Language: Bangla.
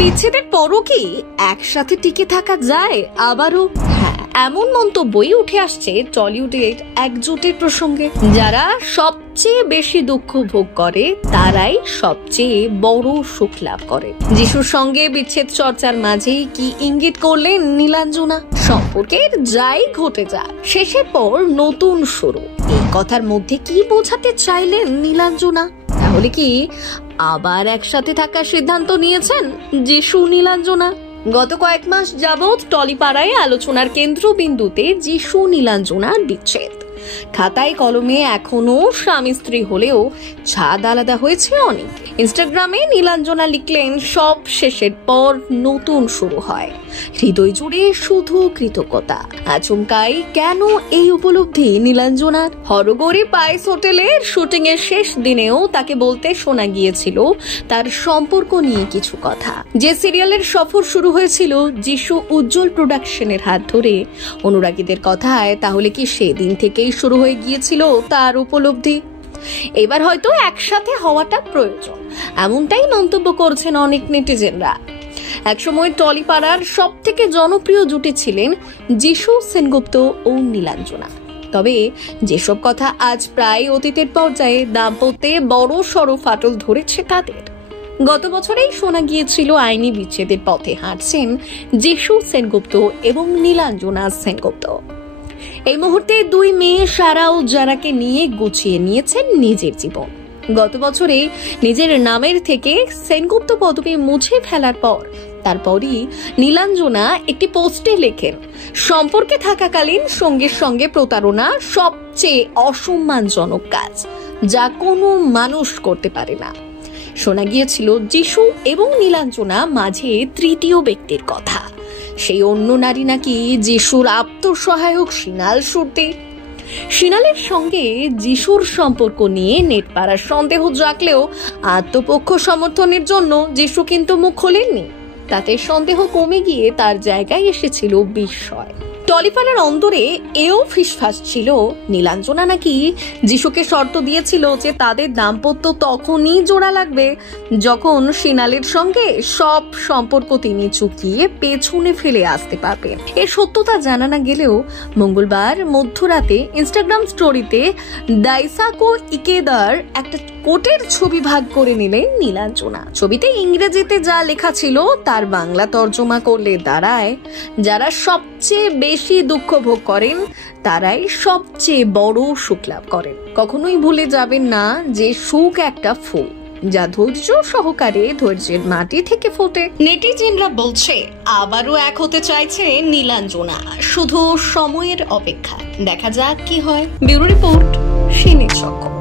বিচ্ছেদের পরও কি একসাথে টিকে থাকা যায়? আবারও হ্যাঁ, এমন মন্তব্যই উঠে আসছে টলিউডের একজোটের প্রসঙ্গে। যারা সবচেয়ে বেশি দুঃখ ভোগ করে তারাই সবচেয়ে বড় সুখ লাভ করে। যিশুর সঙ্গে বিচ্ছেদ চর্চার মাঝেই কি ইঙ্গিত করলেন নীলাঞ্জনা? সম্পর্কের যাই ঘটে যাক, শেষের পর নতুন শুরু, এই কথার মধ্যে কি বোঝাতে চাইলেন নীলাঞ্জনা? তাহলে কি আবার একসাথে থাকার সিদ্ধান্ত নিয়েছেন যিশু নীলাঞ্জনা? গত কয়েক মাস যাবৎ টলিপাড়ায় আলোচনার কেন্দ্রবিন্দুতে যিশু নীলাঞ্জনার বিচ্ছেদ। খাতায় কলমে এখনো স্বামী স্ত্রী হলেও ছাদ আলাদা হয়েছে অনেক। ইনস্টাগ্রামে নীলাঞ্জনা লিখলেন, সব শেষের পর নতুন শুরু হয়, হৃদয় জুড়ে শুধু কৃতজ্ঞতা। আচমকাই কেন এই উপলব্ধি নীলাঞ্জনার? হরগৌরী পাইস হোটেলের শুটিং এর শেষ দিনেও তাকে বলতে শোনা গিয়েছিল তার সম্পর্ক নিয়ে কিছু কথা। যে সিরিয়ালের সফর শুরু হয়েছিল যিশু উজ্জ্বল প্রোডাকশনের হাত ধরে অনুরাগীদের কথায়, তাহলে কি সেদিন থেকেই শুরু হয়ে গিয়েছিল তার উপলব্ধি? এবার হয়তো একসাথে হওয়াটা প্রয়োজন, এমনটাই মন্তব্য করছেন অনেক নেটিজেনরা। একসময় টলিপাড়ার সব থেকে জনপ্রিয় জুটি ছিলেন যিশু সেনগুপ্ত ও নীলাঞ্জনা। তবে যেসব কথা আজ প্রায় অতীতের পর্যায়ে, দাম্পত্যে বড় সড় ফাটল ধরেছে তাদের। গত বছরেই শোনা গিয়েছিল আইনি বিচ্ছেদের পথে হাঁটছেন যিশু সেনগুপ্ত এবং নীলাঞ্জনা সেনগুপ্ত। এই মুহূর্তে দুই মেয়ে সারা ও যারাকে নিয়ে গুছিয়ে নিয়েছেন নিজের জীবন। গত বছরে নিজের নামের থেকে সেনগুপ্ত পদবি মুছে ফেলার পর তারপরই নীলাঞ্জনা একটি পোস্টে লেখেন, সম্পর্কে থাকাকালীন সঙ্গীর সঙ্গে প্রতারণা সবচেয়ে অসম্মানজনক কাজ, যা কোনো মানুষ করতে পারে না। শোনা গিয়েছিল যিশু এবং নীলাঞ্জনা মাঝে তৃতীয় ব্যক্তির কথা। সেই অন্য নারী নাকি যিশুর আত্মসহায়ক সিনাল সুরতে। সিনালের সঙ্গে যিশুর সম্পর্ক নিয়ে নেট পাড়ার সন্দেহ জাগলেও আত্মপক্ষ সমর্থনের জন্য যিশু কিন্তু মুখ খোলেননি। তাতে সন্দেহ কমে গিয়ে তার জায়গায় এসেছিল বিস্ময়। টলিপাড়ার অন্দরে এও ফিসফাস ছিল, নীলাঞ্জনা নাকি যিশুকে শর্ত দিয়েছিল যে তাদের দাম্পত্য তখনই জোড়া লাগবে যখন সিনালের সঙ্গে সব সম্পর্ক তিনি চুকিয়ে পেছনে ফেলে আসতে পারবেন। এর সত্যতা জানা না গেলেও মঙ্গলবার মধ্যরাতে ইনস্টাগ্রাম স্টোরিতে দাইসাকো ইকেদার একটা কোটের ছবি ভাগ করে নিলেন নীলাঞ্জনা। ছবিতে ইংরেজিতে যা লেখা ছিল তার বাংলা তর্জমা করলে দাঁড়ায়, যারা সবচেয়ে বেশি দুঃখ ভোগ করেন তারাই সবচেয়ে বড় সুখ লাভ করেন। কখনোই ভুলে যাবেন না যে সুখ একটা ফুল, যা ধৈর্য সহকারে ধৈর্যের মাটি থেকে ফোটে। নেটিজেনরা বলছে আবারও এক হতে চাইছে নীলাঞ্জনা, শুধু সময়ের অপেক্ষা। দেখা যাক কি হয়। Bureau report, সিনিচক্র।